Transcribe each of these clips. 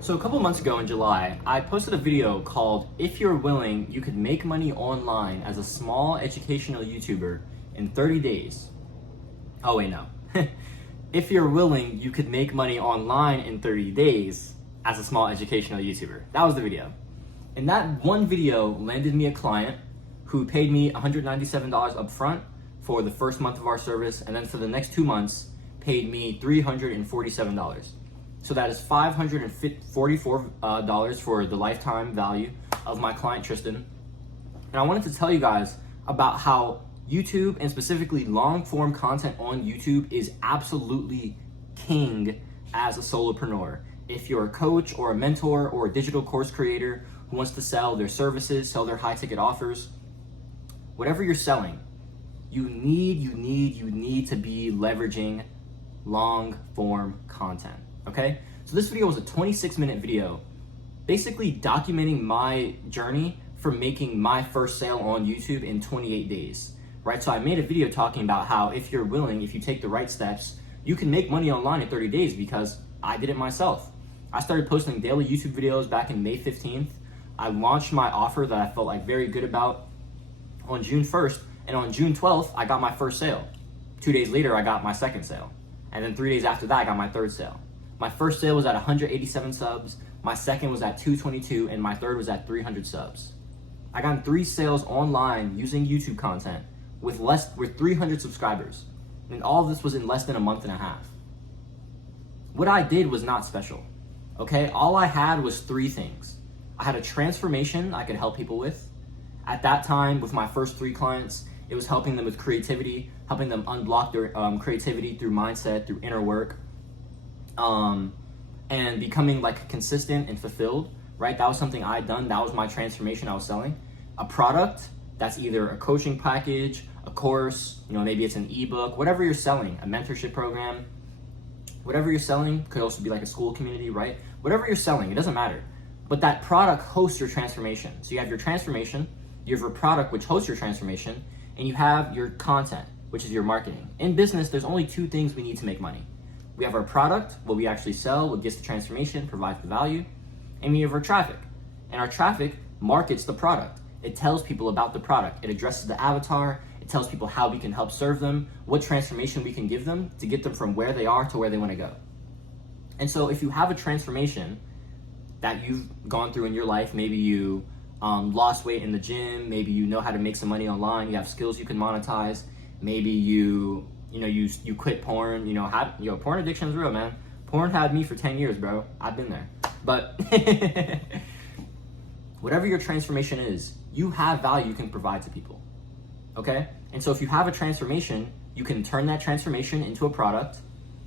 So a couple months ago in July, I posted a video called "If You're Willing, You Could Make Money Online as a Small Educational YouTuber in 30 Days." Oh wait, no. If you're willing, you could make money online in 30 days as a small educational YouTuber. That was the video. And that one video landed me a client who paid me $197 up front for the first month of our service, and then for the next 2 months paid me $347. So that is $544 for the lifetime value of my client Tristan. And I wanted to tell you guys about how YouTube, and specifically long form content on YouTube, is absolutely king as a solopreneur. If you're a coach or a mentor or a digital course creator who wants to sell their services, sell their high ticket offers, whatever you're selling, you need to be leveraging long form content. Okay, so this video was a 26-minute video basically documenting my journey from making my first sale on YouTube in 28 days, right? So I made a video talking about how if you're willing, if you take the right steps, you can make money online in 30 days because I did it myself. I started posting daily YouTube videos back in May 15th. I launched my offer that I felt like very good about on June 1st, and on June 12th, I got my first sale. 2 days later, I got my second sale. And then 3 days after that, I got my third sale. My first sale was at 187 subs, my second was at 222, and my third was at 300 subs. I got 3 sales online using YouTube content with 300 subscribers. And all of this was in less than a month and a half. What I did was not special, okay? All I had was 3 things. I had a transformation I could help people with. At that time, with my first 3 clients, it was helping them with creativity, helping them unblock their creativity through mindset, through inner work, and becoming like consistent and fulfilled, right? That was something I'd done. That was my transformation I was selling. A product that's either a coaching package, a course, maybe it's an ebook, whatever you're selling, a mentorship program, whatever you're selling, could also be like a school community, right? Whatever you're selling, it doesn't matter. But that product hosts your transformation. So you have your transformation, you have your product which hosts your transformation, and you have your content, which is your marketing. In business, there's only 2 things we need to make money. We have our product, what we actually sell, what gets the transformation, provides the value, and we have our traffic. And our traffic markets the product. It tells people about the product. It addresses the avatar. It tells people how we can help serve them, what transformation we can give them to get them from where they are to where they want to go. And so if you have a transformation that you've gone through in your life, maybe you lost weight in the gym, maybe you know how to make some money online, you have skills you can monetize, maybe you quit porn, porn addiction is real, man. Porn had me for 10 years, bro. I've been there. But whatever your transformation is, you have value you can provide to people, okay? And so if you have a transformation, you can turn that transformation into a product,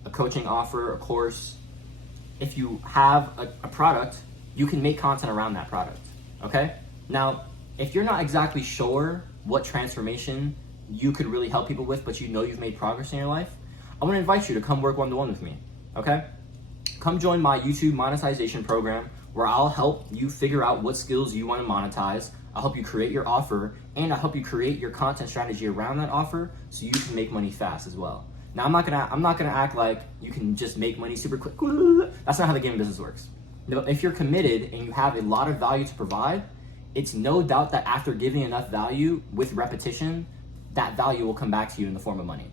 a coaching offer, a course. If you have a product, you can make content around that product, okay? Now, if you're not exactly sure what transformation you could really help people with, but you've made progress in your life, I want to invite you to come work one-to-one with me, okay? Come join my YouTube monetization program where I'll help you figure out what skills you want to monetize. I'll help you create your offer, and I'll help you create your content strategy around that offer so you can make money fast as well. Now, I'm not gonna act like you can just make money super quick. That's not how the game of business works. If you're committed and you have a lot of value to provide, it's no doubt that after giving enough value with repetition, that value will come back to you in the form of money.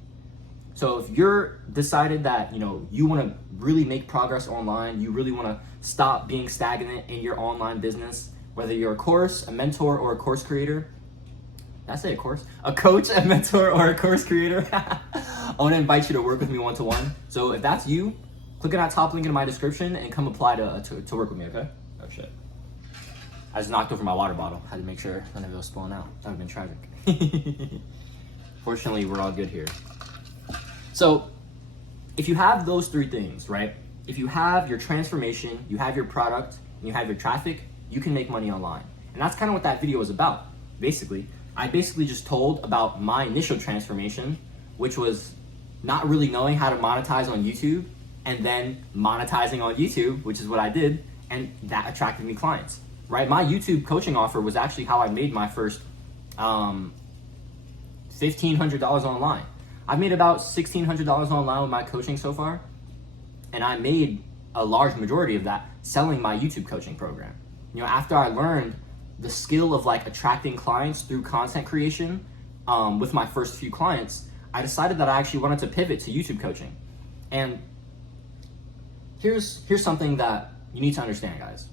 So if you're decided that you want to really make progress online, you really want to stop being stagnant in your online business, whether you're a course, a mentor, or a course creator. Did I say a course? A coach, a mentor, or a course creator. I want to invite you to work with me one-to-one. So if that's you, click on that top link in my description and come apply to work with me, okay? Oh shit. I just knocked over my water bottle. Had to make sure none of it was spilling out. That would have been tragic. Fortunately, we're all good here. So if you have those 3 things, right? If you have your transformation, you have your product, and you have your traffic, you can make money online. And that's kind of what that video was about. I basically just told about my initial transformation, which was not really knowing how to monetize on YouTube, and then monetizing on YouTube, which is what I did, and that attracted me clients, right? My YouTube coaching offer was actually how I made my first $1,500 online. I've made about $1,600 online with my coaching so far, and I made a large majority of that selling my YouTube coaching program. You know, after I learned the skill of like attracting clients through content creation with my first few clients, I decided that I actually wanted to pivot to YouTube coaching. And here's something that you need to understand, guys.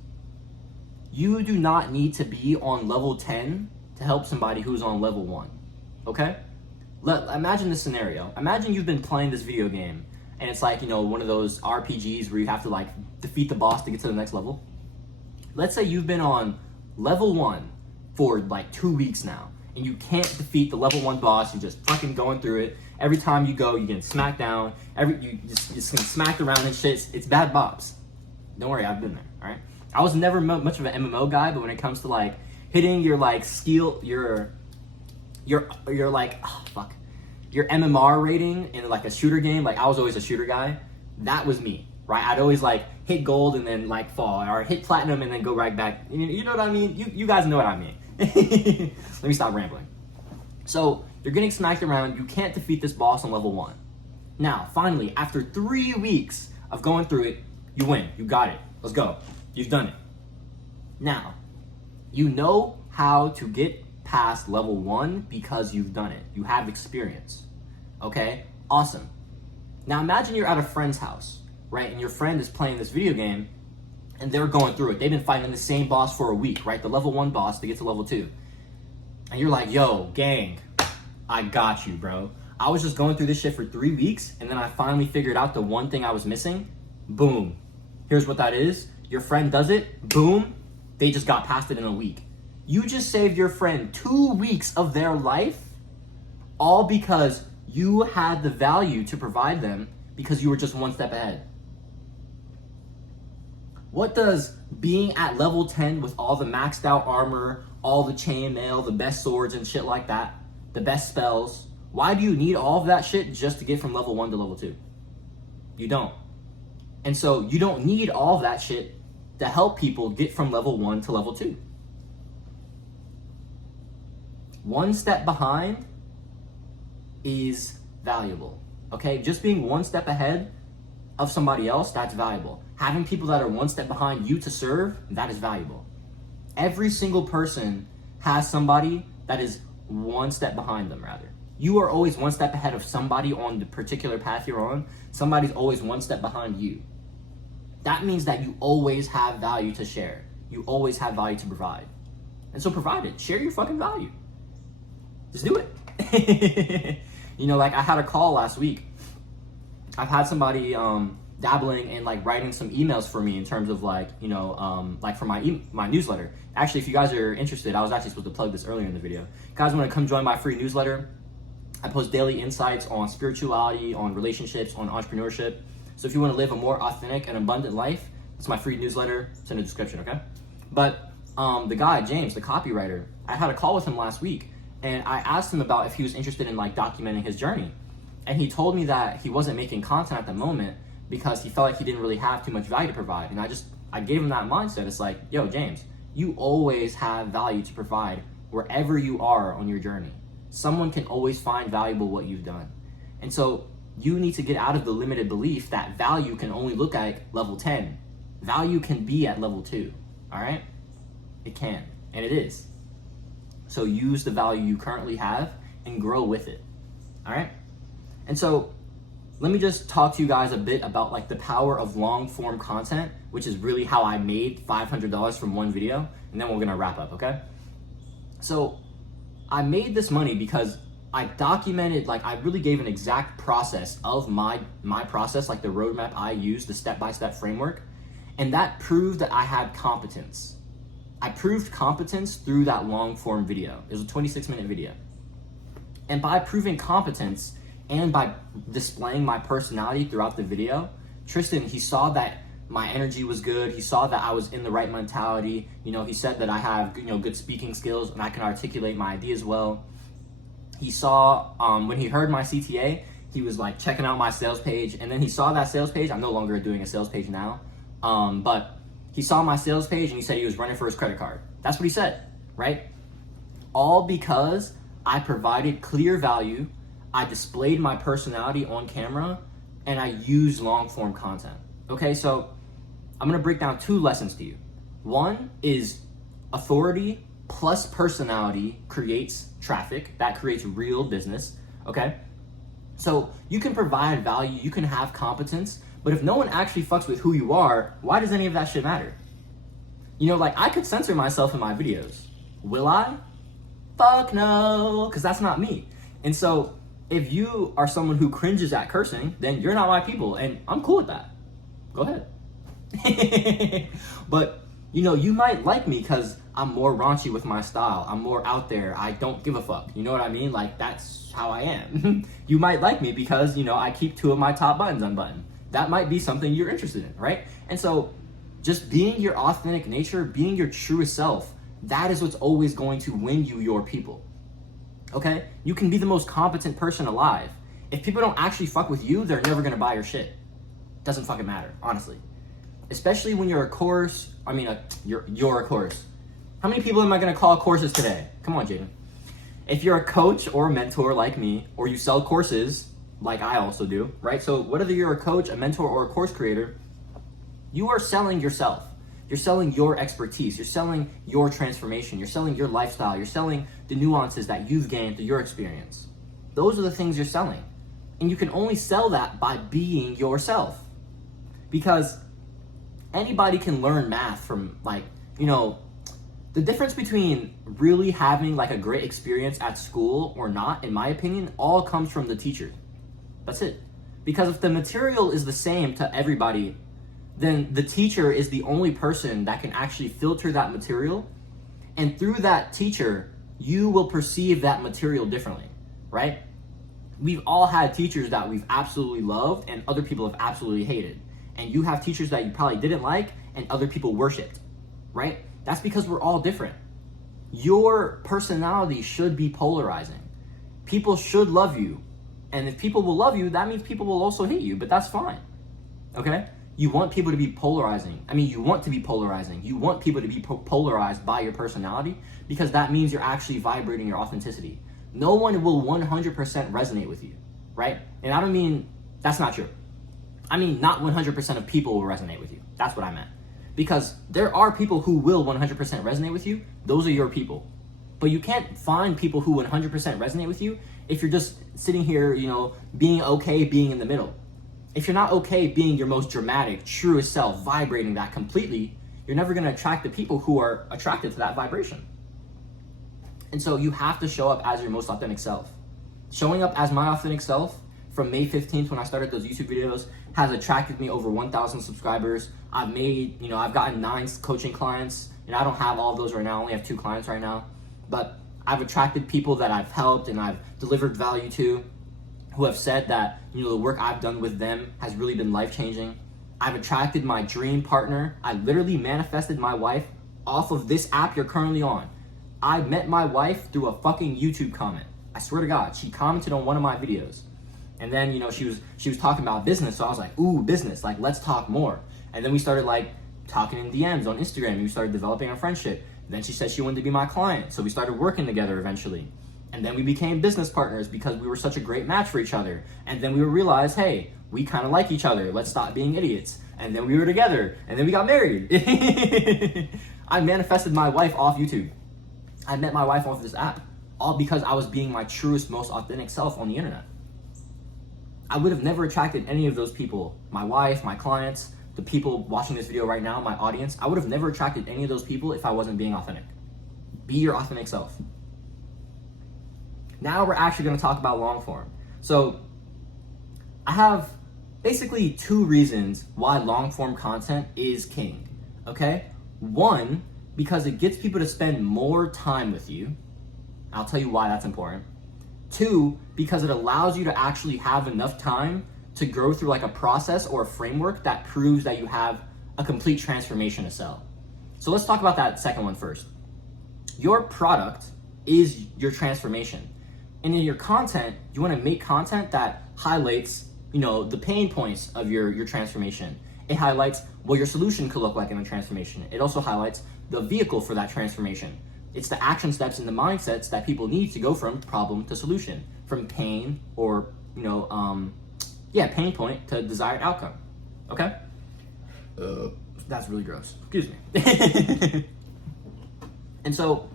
You do not need to be on level 10 to help somebody who's on level 1, okay? Imagine this scenario. Imagine you've been playing this video game and it's like, you know, one of those RPGs where you have to like defeat the boss to get to the next level. Let's say you've been on level 1 for like 2 weeks now and you can't defeat the level 1 boss. You're just fucking going through it. Every time you go, you get smacked down. You just get smacked around and shit. It's bad bops. Don't worry, I've been there, all right? I was never much of an MMO guy, but when it comes to like hitting your like skill, your like, oh, fuck, your MMR rating in like a shooter game, like I was always a shooter guy. That was me, right? I'd always like hit gold and then like fall, or hit platinum and then go right back. You know what I mean? You guys know what I mean. Let me stop rambling. So you're getting smacked around. You can't defeat this boss on level 1. Now, finally, after 3 weeks of going through it, you win. You got it. Let's go. You've done it. Now, you know how to get past level 1 because you've done it. You have experience. Okay? Awesome. Now imagine you're at a friend's house, right? And your friend is playing this video game and they're going through it. They've been fighting the same boss for a week, right? The level 1 boss to get to level 2. And you're like, yo, gang, I got you, bro. I was just going through this shit for 3 weeks and then I finally figured out the one thing I was missing. Boom. Here's what that is. Your friend does it. Boom. They just got past it in a week. You just saved your friend 2 weeks of their life, all because you had the value to provide them because you were just one step ahead. What does being at level 10 with all the maxed out armor, all the chainmail, the best swords and shit like that, the best spells, why do you need all of that shit just to get from level 1 to level 2? You don't. And so you don't need all of that shit to help people get from level 1 to level 2. One step behind is valuable, okay? Just being one step ahead of somebody else, that's valuable. Having people that are one step behind you to serve, that is valuable. Every single person has somebody that is one step behind them, rather. You are always one step ahead of somebody on the particular path you're on. Somebody's always one step behind you. That means that you always have value to share. You always have value to provide. And so provide it. Share your fucking value. Just do it. You know, like I had a call last week. I've had somebody dabbling in like writing some emails for me in terms of like, you know, like for my newsletter. Actually, if you guys are interested, I was actually supposed to plug this earlier in the video. You guys want to come join my free newsletter? I post daily insights on spirituality, on relationships, on entrepreneurship. So if you want to live a more authentic and abundant life, it's my free newsletter. It's in the description, okay? But the guy, James, the copywriter, I had a call with him last week. And I asked him about if he was interested in like documenting his journey. And he told me that he wasn't making content at the moment because he felt like he didn't really have too much value to provide. And I gave him that mindset. It's like, yo, James, you always have value to provide wherever you are on your journey. Someone can always find valuable what you've done. And so you need to get out of the limited belief that value can only look at level 10. Value can be at level 2, all right? It can, and it is. So use the value you currently have and grow with it, all right? And so let me just talk to you guys a bit about like the power of long form content, which is really how I made $500 from one video, and then we're gonna wrap up, okay? So I made this money because I documented, like I really gave an exact process of my process, like the roadmap I used, the step-by-step framework, and that proved that I had competence. I proved competence through that long form video. It was a 26-minute video. And by proving competence and by displaying my personality throughout the video, Tristan, he saw that my energy was good. He saw that I was in the right mentality. You know, he said that I have, you know, good speaking skills and I can articulate my ideas well. He saw, when he heard my CTA, he was like checking out my sales page. And then he saw that sales page. I'm no longer doing a sales page now. But he saw my sales page and he said he was running for his credit card. That's what he said, right? All because I provided clear value, I displayed my personality on camera, and I used long form content. Okay, so I'm gonna break down 2 lessons to you. One is authority plus personality creates traffic, that creates real business, okay? So you can provide value, you can have competence, but if no one actually fucks with who you are, why does any of that shit matter? You know, like, I could censor myself in my videos. Will I? Fuck no, because that's not me. And so if you are someone who cringes at cursing, then you're not my people, and I'm cool with that. Go ahead. But, you know, you might like me because I'm more raunchy with my style. I'm more out there. I don't give a fuck. You know what I mean? Like, that's how I am. You might like me because, you know, I keep 2 of my top buttons unbuttoned. That might be something you're interested in, right? And so just being your authentic nature, being your truest self, that is what's always going to win you your people. Okay? You can be the most competent person alive. If people don't actually fuck with you, they're never gonna buy your shit. Doesn't fucking matter, honestly. Especially when you're a course, you're a course. How many people am I gonna call courses today? Come on, Jaden. If you're a coach or a mentor like me, or you sell courses like I also do, right? So whether you're a coach, a mentor, or a course creator, you are selling yourself. You're selling your expertise. You're selling your transformation. You're selling your lifestyle. You're selling the nuances that you've gained through your experience. Those are the things you're selling. And you can only sell that by being yourself. Because anybody can learn math from, like, you know, the difference between really having like a great experience at school or not, in my opinion, all comes from the teacher. That's it. Because if the material is the same to everybody, then the teacher is the only person that can actually filter that material. And through that teacher, you will perceive that material differently, right? We've all had teachers that we've absolutely loved and other people have absolutely hated. And you have teachers that you probably didn't like and other people worshipped, right? That's because we're all different. Your personality should be polarizing. People should love you. And if people will love you, that means people will also hate you, but that's fine, okay? You want people to be polarizing. You want to be polarizing. You want people to be polarized by your personality because that means you're actually vibrating your authenticity. No one will 100% resonate with you, right? And I don't mean that's not true. I mean, not 100% of people will resonate with you. That's what I meant. Because there are people who will 100% resonate with you. Those are your people. But you can't find people who 100% resonate with you if you're just sitting here, you know, being okay, being in the middle. If you're not okay being your most dramatic, truest self, vibrating that completely, you're never going to attract the people who are attracted to that vibration. And so you have to show up as your most authentic self. Showing up as my authentic self from May 15th when I started those YouTube videos has attracted me over 1,000 subscribers. I've gotten 9 coaching clients, and I don't have all of those right now. I only have 2 clients right now. But I've attracted people that I've helped and I've delivered value to, who have said that, you know, the work I've done with them has really been life-changing. I've attracted my dream partner. I literally manifested my wife off of this app you're currently on. I met my wife through a fucking YouTube comment. I swear to God, she commented on one of my videos. And then, you know, she was talking about business, so I was like, ooh, business, like, let's talk more. And then we started, like, talking in DMs on Instagram, and we started developing a friendship. Then she said she wanted to be my client, so we started working together eventually. And then we became business partners because we were such a great match for each other. And then we realized, hey, we kind of like each other. Let's stop being idiots. And then we were together. And then we got married. I manifested my wife off YouTube. I met my wife off this app. All because I was being my truest, most authentic self on the internet. I would have never attracted any of those people. My wife, my clients, the people watching this video right now, my audience. I would have never attracted any of those people if I wasn't being authentic. Be your authentic self. Now we're actually going to talk about long form. So I have basically 2 reasons why long form content is king, okay? 1, because it gets people to spend more time with you. I'll tell you why that's important. 2, because it allows you to actually have enough time to go through like a process or a framework that proves that you have a complete transformation to sell. So let's talk about that second one first. Your product is your transformation. And in your content, you want to make content that highlights, you know, the pain points of your transformation. It highlights what your solution could look like in a transformation. It also highlights the vehicle for that transformation. It's the action steps and the mindsets that people need to go from problem to solution, from pain or, pain point to desired outcome. Okay? That's really gross. Excuse me. And so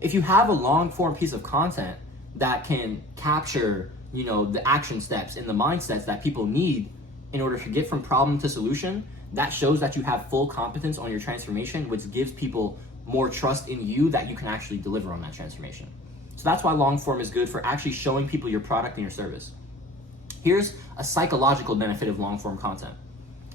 if you have a long form piece of content that can capture, the action steps and the mindsets that people need in order to get from problem to solution, that shows that you have full competence on your transformation, which gives people more trust in you that you can actually deliver on that transformation. So that's why long form is good for actually showing people your product and your service. Here's a psychological benefit of long form content.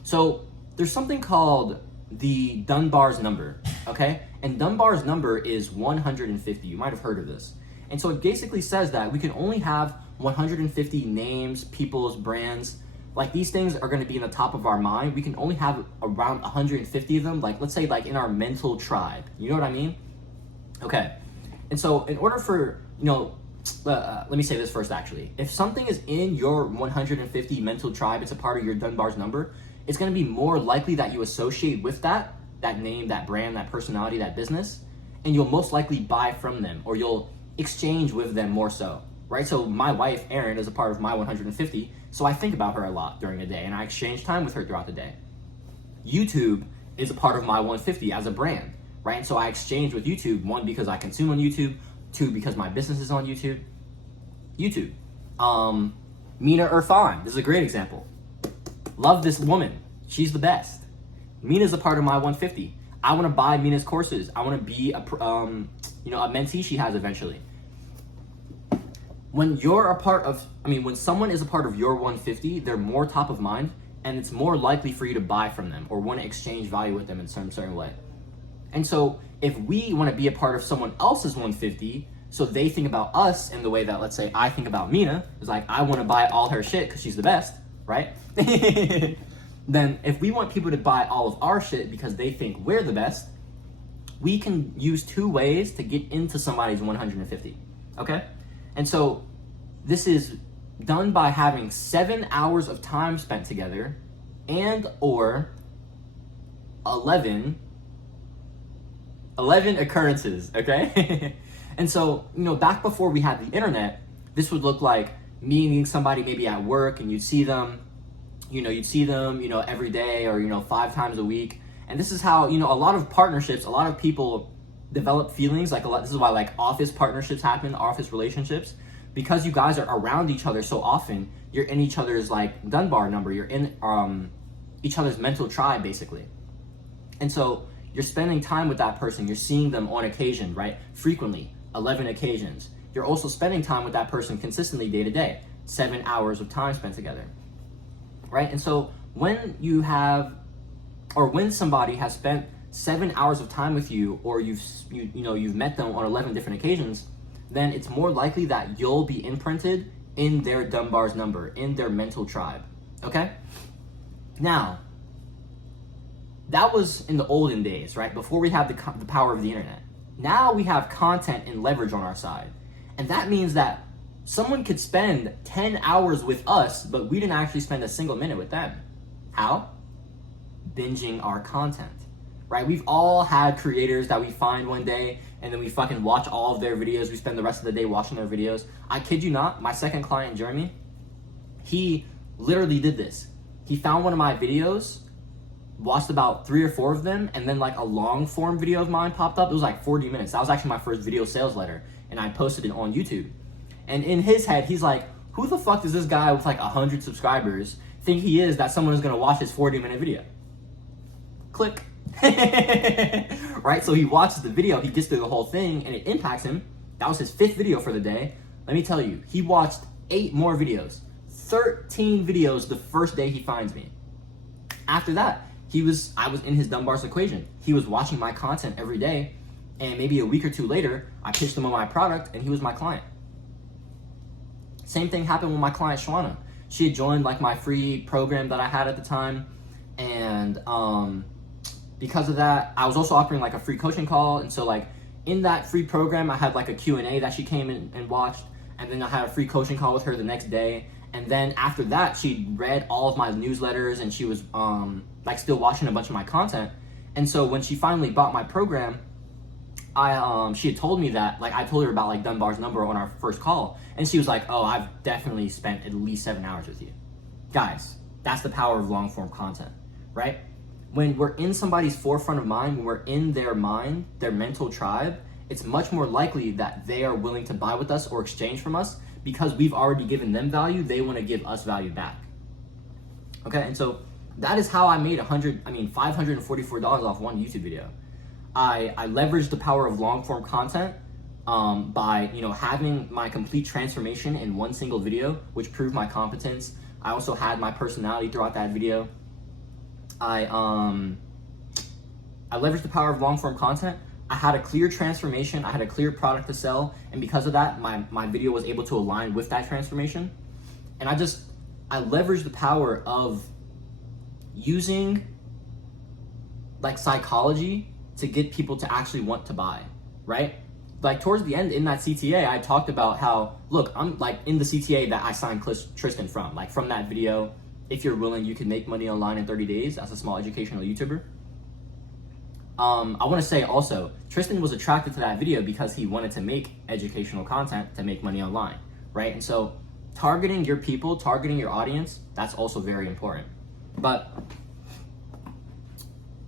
So there's something called the Dunbar's number, okay? And Dunbar's number is 150. You might have heard of this. And so it basically says that we can only have 150 names, people's brands. Like, these things are going to be in the top of our mind. We can only have around 150 of them, like, let's say, like, in our mental tribe. You know what I mean? Okay. And so in order for, let me say this first, actually. If something is in your 150 mental tribe, it's a part of your Dunbar's number, it's going to be more likely that you associate with that name, that brand, that personality, that business, and you'll most likely buy from them, or you'll exchange with them more so, right? So my wife, Erin, is a part of my 150, so I think about her a lot during the day, and I exchange time with her throughout the day. YouTube is a part of my 150 as a brand, right? And so I exchange with YouTube, one, because I consume on YouTube, two, because my business is on YouTube. Mina Irfan, this is a great example. Love this woman. She's the best. Mina's a part of my 150. I want to buy Mina's courses. I want to be a mentee she has eventually. When when someone is a part of your 150, they're more top of mind, and it's more likely for you to buy from them or want to exchange value with them in some certain way. And so if we want to be a part of someone else's 150, so they think about us in the way that, let's say, I think about Mina, is like, I want to buy all her shit because she's the best, right? Then if we want people to buy all of our shit because they think we're the best, we can use two ways to get into somebody's 150, okay? And so this is done by having 7 hours of time spent together and or 11 occurrences, okay? And so, back before we had the internet, this would look like meeting somebody maybe at work, and you'd see them every day, or, 5 times a week. And this is how, a lot of partnerships, a lot of people develop feelings, this is why, like, office partnerships happen, office relationships, because you guys are around each other so often, you're in each other's, like, Dunbar number, you're in each other's mental tribe, basically. And so you're spending time with that person, you're seeing them on occasion, right? Frequently, 11 occasions. You're also spending time with that person consistently day to day, 7 hours of time spent together, right? And so when somebody has spent 7 hours of time with you, or you've met them on 11 different occasions, then it's more likely that you'll be imprinted in their Dunbar's number, in their mental tribe, okay? Now, that was in the olden days, right? Before we had the power of the internet. Now we have content and leverage on our side. And that means that someone could spend 10 hours with us, but we didn't actually spend a single minute with them. How? Binging our content, right? We've all had creators that we find one day, and then we fucking watch all of their videos. We spend the rest of the day watching their videos. I kid you not, my second client, Jeremy, he literally did this. He found one of my videos, watched about 3 or 4 of them, and then like a long form video of mine popped up. It was like 40 minutes. That was actually my first video sales letter, and I posted it on YouTube. And in his head, he's like, who the fuck does this guy with like 100 subscribers think he is that someone is gonna watch his 40-minute video? Click. Right? So he watches the video, he gets through the whole thing, and it impacts him. That was his 5th video for the day. Let me tell you, he watched 8 more videos, 13 videos the first day he finds me. After that, I was in his Dunbar's equation. He was watching my content every day, and maybe a week or 2 later, I pitched him on my product, and he was my client. Same thing happened with my client, Shwana. She had joined like my free program that I had at the time, and because of that, I was also offering like a free coaching call. And so like in that free program, I had like a Q&A that she came in and watched, and then I had a free coaching call with her the next day. And then after that, she read all of my newsletters, and she was like still watching a bunch of my content. And so when she finally bought my program, she had told me that, like, I told her about like Dunbar's number on our first call, and she was like, oh, I've definitely spent at least 7 hours with you. Guys, that's the power of long form content, right? when we're in somebody's forefront of mind, when we're in their mind, their mental tribe, it's much more likely that they are willing to buy with us or exchange from us because we've already given them value. They want to give us value back. Okay, and so that is how I made $544 off one YouTube video. I leveraged the power of long form content by having my complete transformation in one single video, which proved my competence. I also had my personality throughout that video. I leveraged the power of long form content. I had a clear transformation. I had a clear product to sell, and because of that, my video was able to align with that transformation. And I leveraged the power of using like psychology to get people to actually want to buy, right? Like towards the end in that CTA, I talked about how, look, I'm like in the CTA that I signed Tristan from, like from that video, if you're willing, you can make money online in 30 days as a small educational YouTuber. I want to say also, Tristan was attracted to that video because he wanted to make educational content to make money online, right? And so targeting your people, targeting your audience, that's also very important. But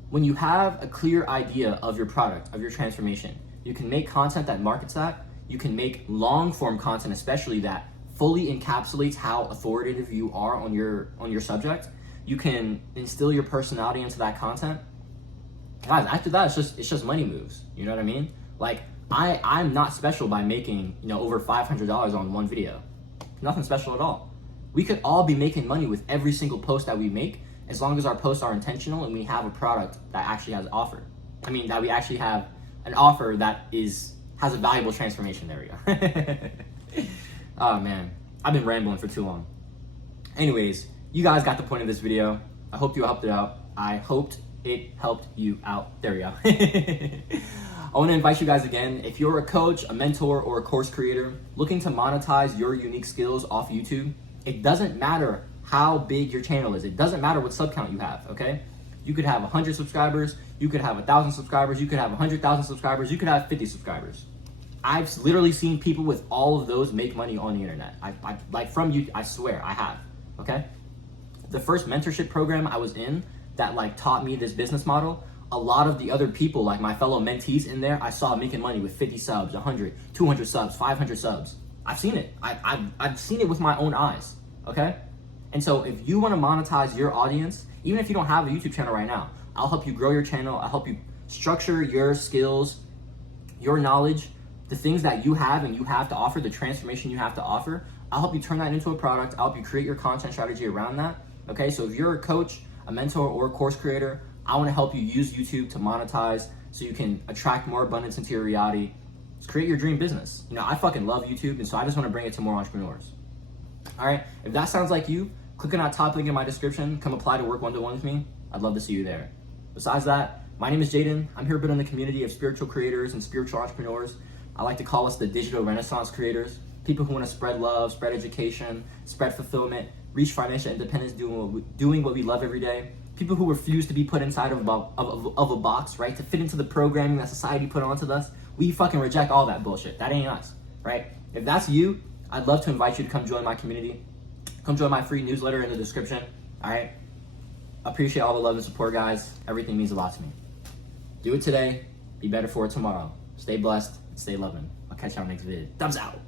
when you have a clear idea of your product, of your transformation, you can make content that markets that. You can make long form content, especially that fully encapsulates how authoritative you are on your subject. You can instill your personality into that content. Guys, after that, it's just money moves. You know what I mean? Like I'm not special by making over $500 on one video. Nothing special at all. We could all be making money with every single post that we make, as long as our posts are intentional and we have a product that actually has offer. That we actually have an offer that has a valuable transformation. There we go. Oh man, I've been rambling for too long. Anyways, you guys got the point of this video. I hope you helped it out. I hoped it helped you out. There we go. I want to invite you guys again. If you're a coach, a mentor, or a course creator looking to monetize your unique skills off YouTube, it doesn't matter how big your channel is. It doesn't matter what sub count you have, okay? You could have 100 subscribers, you could have 1,000 subscribers, you could have 100,000 subscribers, you could have 50 subscribers. I've literally seen people with all of those make money on the internet. I like from YouTube, I swear, I have, okay? The first mentorship program I was in that like taught me this business model, a lot of the other people, like my fellow mentees in there, I saw making money with 50 subs, 100, 200 subs, 500 subs. I've seen it. I've seen it with my own eyes, okay? And so if you want to monetize your audience, even if you don't have a YouTube channel right now, I'll help you grow your channel. I'll help you structure your skills, your knowledge, the things that you have and you have to offer, the transformation you have to offer. I'll help you turn that into a product. I'll help you create your content strategy around that, okay? So if you're a coach, a mentor, or a course creator, I want to help you use YouTube to monetize so you can attract more abundance into your reality. Just create your dream business. I fucking love YouTube, and so I just want to bring it to more entrepreneurs. All right, if that sounds like you, click on that top link in my description. Come apply to work one-to-one with me. I'd love to see you there. Besides that, my name is Jaden. I'm here building the community of spiritual creators and spiritual entrepreneurs. I like to call us the digital renaissance creators, people who want to spread love, spread education, spread fulfillment, reach financial independence, doing what we love every day. People who refuse to be put inside of a box, right? To fit into the programming that society put onto us. We fucking reject all that bullshit. That ain't us, right? If that's you, I'd love to invite you to come join my community. Come join my free newsletter in the description, all right? Appreciate all the love and support, guys. Everything means a lot to me. Do it today. Be better for it tomorrow. Stay blessed. Stay loving. I'll catch y'all next vid. Thumbs out.